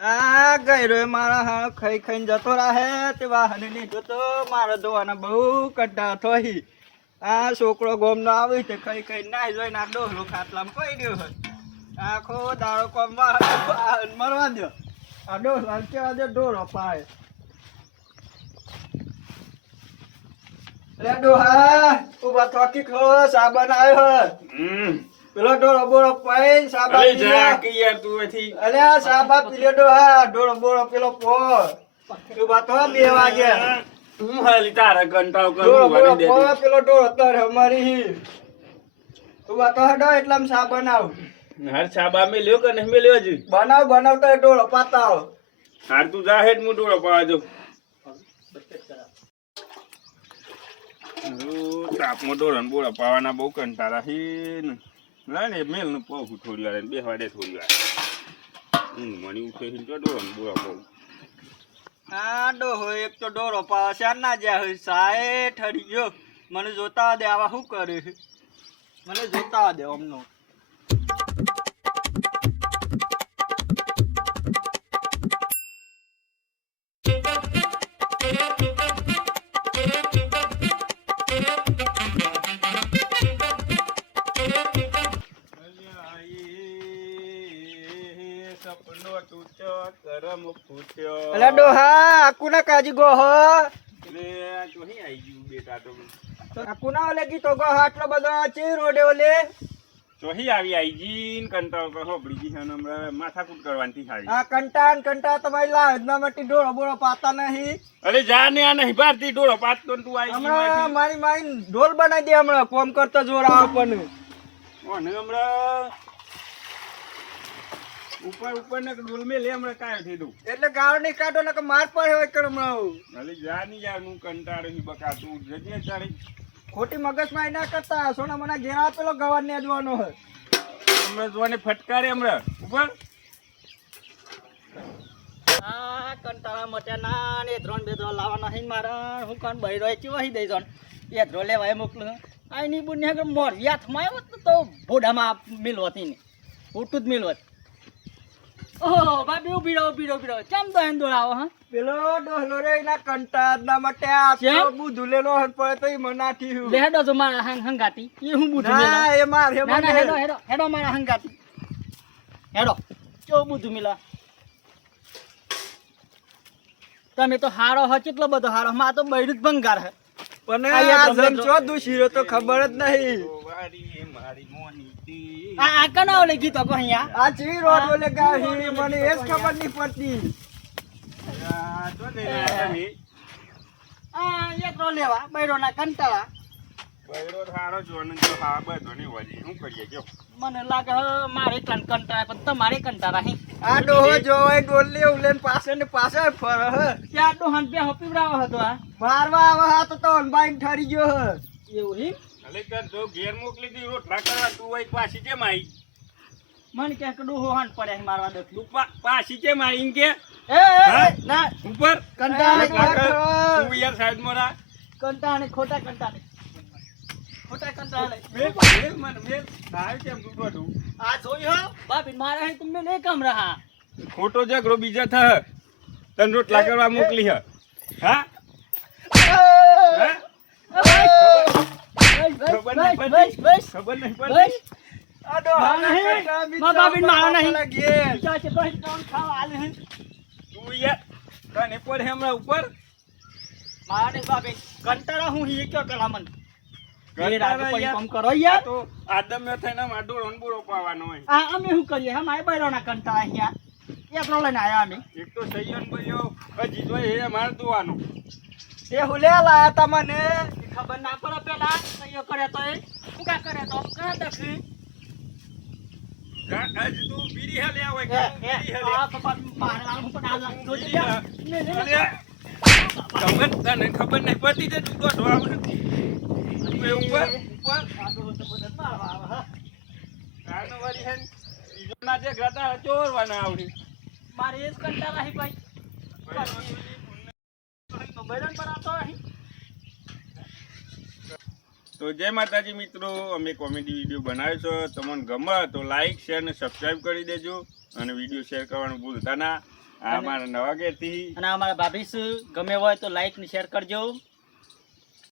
આ ગયરો મારા હા ખાઈ ખાઈને જતો રહે તે વાહન ની જોતો મારો ધોવાના બહુ કટ્ટા થોઈ આ છોકરો ગોમ નો આવી તે ખાઈ ખાઈ નાઈ જોઈ ના ડોહલો ખાટલામાં પડી ગયો હોય આખો દાડો કોમ મરવા દો આ ડોહલા કેવા દે ડોરો પાય રે ડોહા ઉભા થોકી ખો સાબન આવ્યો પેલો ડોરો બોરો પાઈ સાબા અરે જા કે યાર તું એથી અરે આ સાબા પીલે ડોહા ડોરો બોરો પેલો પો ઉભા તો 2 વાગે તું હાલી તારા કંટાવ ડોરો કરું બોરો વાળી પો દે પેલો ડોરો તર અમારી ઉભા તો હડો એટલામ સા બનાવ હાર છાબા મે લ્યો કે નહીં મે લ્યો હજી બનાવ તો ડોરો પાતાવ હાર તું જા હેડ મુ ડોળો પાવા દો તાપમાં ડોળો ને બોળો પાવાના બહુ કંટાળા હી ને લાય ને મેલ નું પાવું થોડી વાર બેહવા દે થોડી વાર મને ઉઠે હી તો ડોળો ને બોળો પાવું આ ડોહો એક તો ડોરો પાવા શાર ના જ્યા હોય સાએ ઠરી ગયો મને જોતા દે આવા શું કરે મને જોતા દે અમનો સપનો તૂટો કરમ ફૂટ્યો અલા ડોહા આકુના કાજી ગો હો લે ચોહી આઈ ગયું બેટા તો આકુના ઓલે ગીતો ગો આટલો બધો ચી રોડે ઓલે ચોહી આવી આઈ જીન કંટાળ કહો બળી છે ને હમણાં માથાકૂટ કરવાની થાય આ કંટા તમારી લાજના માટે ડોળો બોળો પાતા નહીં અરે જા ને આ નહીં ભારતી ડોળો પાતો ને તું આઈ હમણાં મારી ઢોલ બનાવી દે હમણાં કોમ કરતો જોર આવે પણ ઓને હમણાં ઉપર ને ડોલ મે લે હમણાં કાય થઈ દઉં એટલે ગાળ નહીં કાઢો ને કે માર પડે હોય કે હમણાં અરે જા ની યાર હું કંટાળો બકા તું જજે તારી ખોટી મગજમાં ના કરતા સોના મને ઘેરા પેલો ગવાર ને અજવાનો હોય હમણાં જોને ફટકારે હમણાં ઉપર આ કંટાળા મટ્યા ના ને ધ્રોણ બે ધ્રોણ લાવવાના હઈ મારા હું કાન બૈરો ચીવા હી દઈ જોન એ ધ્રો લેવાય મોકલું આ ની બુનિયા કે મોર વ્યાથમાં આવ્યો તો ભોડામાં મિલવતી ને ઉઠું જ મિલવત ઓહો બાબી ઉભી રહો કેમ તો એમ દોડાવો હા પેલો ડોહલો રે ના કંટાળ ના માટે આ તો બુધુ લેલો હન પડે તો ઈ મનાથી હું લેડો જો મારા હંગાતી ઈ હું બુધુ લેલો ના એ માર હે ના હેડો મારા હંગાતી હેડો ચો બુધુ મિલા તમે તો હારો હ કેટલો બધો હારો માં તો બૈરું જ ભંગાર હે પણ આ જન ચો દુશીરો તો ખબર જ નહીં મારી મોની આ કના ઓલે ગીતો કો અહીંયા આ ચી રોડ ઓલે ગાહી મને એ જ ખબર નહીં પડતી આ એક રો લેવા બૈરો ના કંટાળા બૈરો થારો જોન તો હા બધો ની વળી હું કરીએ જો મને લાગે મારે કંટાળા પણ તમારે કંટાળા હે આ ડોહો જોય ડોલે ઉલેન પાસે ને પાછળ ફર હ ક્યાં ડોહન બે હપીવરાવો હતો આ મારવા આવા તો અનબાઈ ઠરી ગયો હ એવું હી અલે કર જો ઘેર મોકલી દી રોટલા કરવા તું હોય પાછી કેમ આવી મને કે ડોહો હાન પડ્યા મારવા દે તું પાછી કેમ આવી ઇન કે એ ના ઉપર કંટાળે તું યાર સાઈડ માં રા કંટાળે ખોટા કંટાળે મેલ મને મેલ તારે કેમ તું બધું આ જોઈ હો બાપી મારે હે તમે લે કમ રહા ખોટો ઝઘડો બીજા થા તને રોટલા કરવા મોકલી હ હા ખબર નહીં પડતી આ ડોહા નહીં મા બાપી મારા નહીં બીજા છે તો કોણ ખાવા આલે હે તું યાર કને પડે હમણાં ઉપર મારા નહીં બાપી કંટાળા હું હી કયો પેલા મન કામ કરો યાર તો આદમ મે થઈને માડો રણબોળો પાવાનો હોય આ અમે શું કરીએ હમ આય બૈરોના કંટાળા અહીંયા એક રો લઈને આયા અમે એક તો સૈયન બયો હજી જોઈ હે માર દોવાનો એ હુલેલા તમને ખબર ના પડે પેલા કયો કરે તો એ શું કા કરે તો કા દખી આજ તું બીડી હલે આવે કે બીડી હલે આ પપ્પા મારા હું પણ આ જોઈ લે ખબર નહીં પડતી તે તું ગોઠો આવે ઉપર આ તો બધું મારવા આવે હા કાનો વારી હે બીજો ના જે ગ્રાતા ચોરવાના આવડી મારે એ જ કંટાળા હી ભાઈ તો બૈરન બનાવતો હી તો જય માતાજી મિત્રો, અમે કોમેડી વિડીયો બનાવ્યો છે. તમને ગમે તો લાઈક શેર અને સબસ્ક્રાઈબ કરી દેજો અને વિડીયો શેર કરવાનું ભૂલતા ના. આ મારા નવા ઘેરથી અને અમારા ભાભી છે, ગમે હોય તો લાઈક ને શેર કરજો.